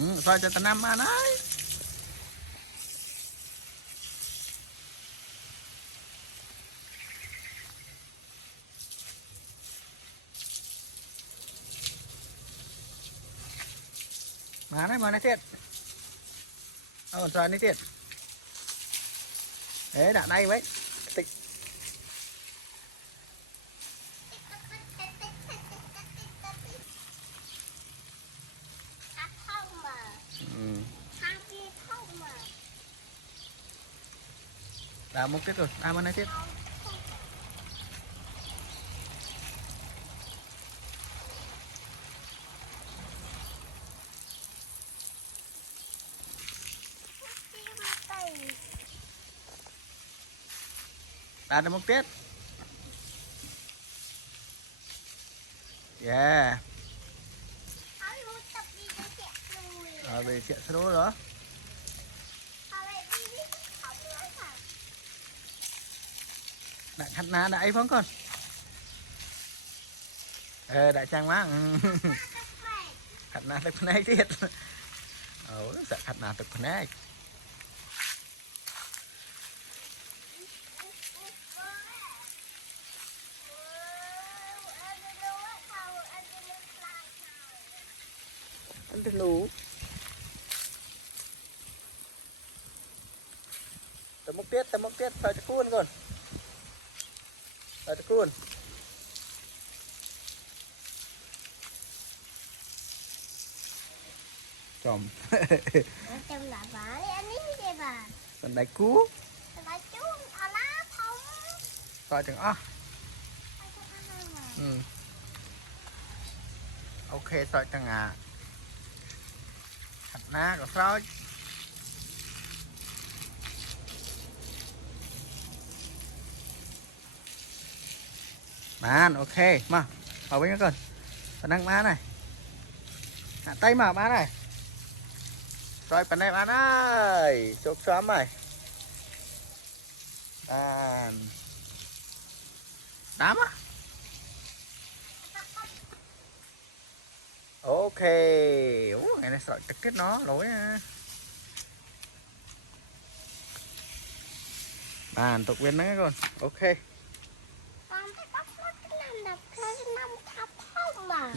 Rồi cho ta năm ăn ấy. Mà này thiệt. Rồi này thiệt. Đấy đã đây mấy. Tịch. Đã một tiết rồi, mà này tiết. Đã một tiết. Yeah. Về chuyện số đó. Đại khát na đại phóng con. Đại trang má. Khát na thực này tiết. Sợ khát na thực này. Anh thích lú. Tầm một tiết, phải cho cuốn con. Phải cho cuốn. Chồng. Chồng là vợ đi anh ấy đi bà. Còn đại cú. Đại chú ở lá không. Phải chừng á. Ok sợi chừng à. Hạt ná có sợi. Bán ok mà. Vào bên con. Phần năng má này. Hạ tay mà má này. Rồi phần này bán ơi. Chốt xóm này. Đám á. Ok. Ngày này sợi kết nó lỗi. Bàn tục viên đấy con. Ok. Con thấy bắp nó cái năm đập cái năm thấp không mà.